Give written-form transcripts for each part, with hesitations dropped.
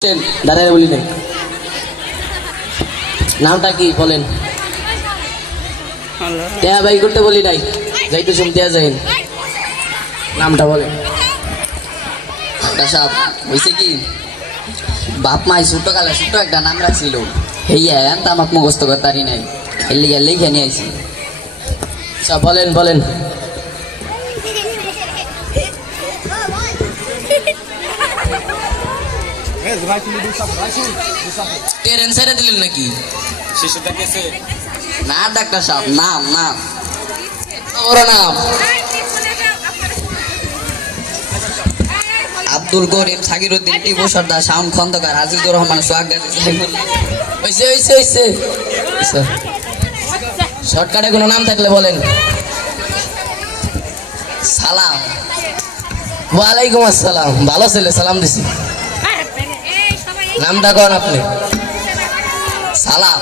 দাঁড়ায় বলি নাই নামটা কি বলেন? দেয়া ভাই করতে বলি নাই, যাইতে শুন দেয়া যাই। নামটা বলেন। সাহেব হয়েছে কি, বাপ মাই ছোট কালে ছোট একটা নাম রাখছিল, হেইয়া তো আমাকে মুখস্থ করতারি নাই, এর লিগে লিখে নিয়ে আইছি। আচ্ছা বলেন বলেন। ট্রেন ছেড়ে দিলেন নাকি? শিশুটা কেছে না ডাক্তার সাহেব, নাম নাম ওর নাম আব্দুল করিম, সাকিরউদ্দিন, টিপু সর্দার, শাওন খন্দকার, আজিজুর রহমান, সোহাগ গাজী, সাইফুল্লাহ। হয়েছে হয়েছে হয়েছে। শর্টকাটে কোনো নাম থাকলে বলেন। সালাম। ওয়ালাইকুম আসসালাম। ভালো ছেলে, সালাম দিছি। নামটা কন আপনি? সালাম।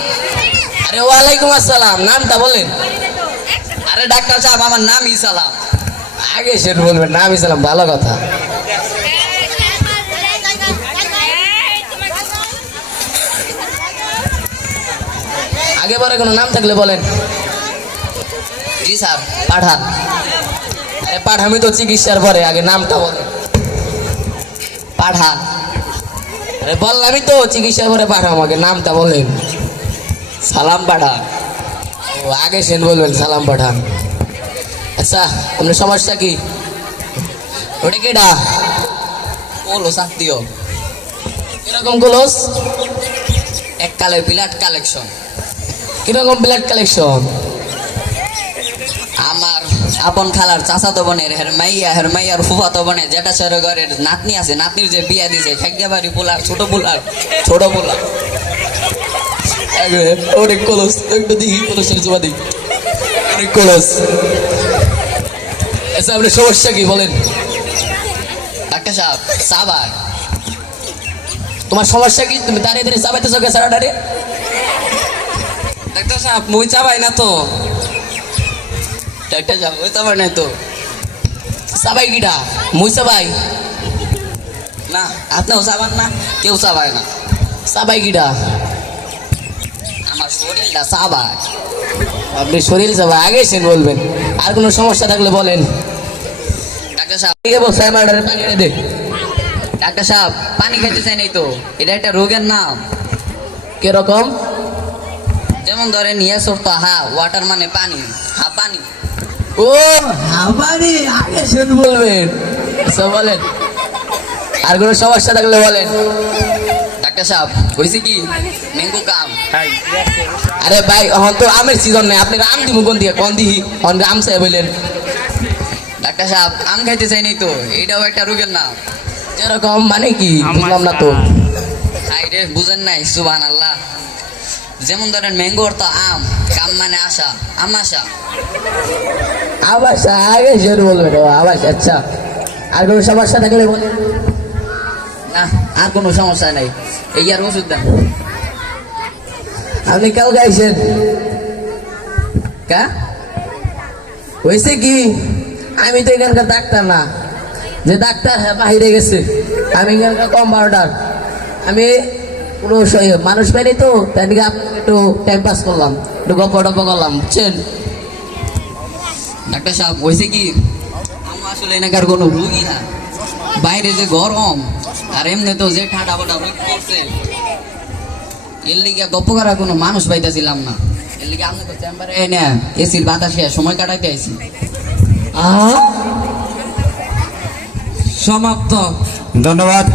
আরে ওয়ালাইকুম আসসালাম, নামটা বলেন। আরে ডাক্তার সাহেব আমার নামই সালাম। আগে সেটা বলবেন, নামই সালাম, ভালো কথা। আগে পরে কোনো নাম থাকলে বলেন। জি স্যার। পাঠান। আরে পাঠামি তো চিকিৎসার পরে, আগে নামটা বলেন। পাঠান। আরে বললামই তো চিকিৎসার পরে পাঠাম, আগে নামটা বলেন। সালাম পাঠান। ও আগে সেন বলবেন সালাম পাঠান। আচ্ছা আপনার সমস্যা কি? ওটা কেডা? ওলো সাত্তিও, কিরকম ক্লোজ? এক কালের বিলাট কালেকশন। কিরকম ব্লাড কালেকশন? আমার আপন খালার চাচাতো বোনের হেরমাইয়ার ফুফাতো বোনের যেটা সরগরের নাতনি আছে, নাতনির যে বিয়া দিছে খাইয়াবাড়ি পোলার ছোট পোলার। অনেক ক্লোজ, একটু দেখি ক্লোজের জমা দিই। অনেক ক্লোজ। আচ্ছা আপনার সমস্যা কি বলেন? ডাক্তার সাহেব সাবার। তোমার সমস্যা কি? তুমি দাঁড়িয়ে দাঁড়িয়ে চাবাইতেছো কে সারা দাঁড়িয়ে? ডাক্তার সাহেব মুই চাবাই না তো। ডাক্তার সাহেব মুই চাবাই না তো। চাবাই কিটা? মুই চাবাই না আপনিও চাবান না, কেউ চাবায় না। চাবাই কিটা? আমার শরীরটা চাবায়। আপনি শরীর চাবাই, আগে সেন বলবেন। আর কোনো সমস্যা থাকলে বলেন। ডাক্তার সাহেব, ঠিক আছে বলছে, আমার পানি এনে দে। ডাক্তার সাহেব পানি খাইতে চাই নাই তো, এটা একটা রোগের নাম। কিরকম? যেমন ধরেন ইয়াসর তো হা ওয়াটার মানে পানি, হা পানি। ও হাবানি, আগে সেন বলবেন। আচ্ছা বলেন। আর কোনো সমস্যা থাকলে বলেন। ডাক্তার সাহেব হয়েছে কি, ম্যাঙ্গো কাম। আরে ভাই এখন তো আমের সিজন নেই, আপনি আম দিব কোন দিকে? কোন দিহি এখন আম চাই বললেন। ডাক্তার সাহেব আম খাইতে চাই নাই তো, এইটাও একটা রোগের নাম। যেরকম মানে কি বুঝলাম না তো। হাই রে বুঝেন নাই, সুবহানাল্লাহ। যেমন ধরেন ম্যাঙ্গো অর্থ আম, কাম মানে আশা, আমাশা। আবার আগে সেন বলবেন। ও আবার আচ্ছা। আর কোনো সমস্যা থাকলে বলেন। না আর কোনো সমস্যা নাই, এই আর ওষুধ দেন। আপনি কাল গাইছেন কা? হয়েছে কি, আমি তো এখানকার ডাক্তার না, যে ডাক্তার হ্যাঁ বাহিরে গেছে। আমি এখানকার কম্পাউন্ডার। আমি কোনো মানুষ পাইনি তো, তাই নাকি আপনাকে একটু টাইম পাস করলাম, একটু গপ্প টপ্প করলাম, বুঝছেন? ডাক্তার সাহেব হয়েছে কি, আমি আসলে এনাকার কোনো রোগী না। বাইরে যে গরম আর এমনি তো যে ঠান্ডা ফাটা রোগ করছে, এর লিগে গপ্প করার কোনো মানুষ পাইতেছিলাম না। এর লিগে আপনি তো চেম্বারে এনে এসির বাতাসে সময় কাটাইতে আইছি। সমাপ্ত। ধন্যবাদ।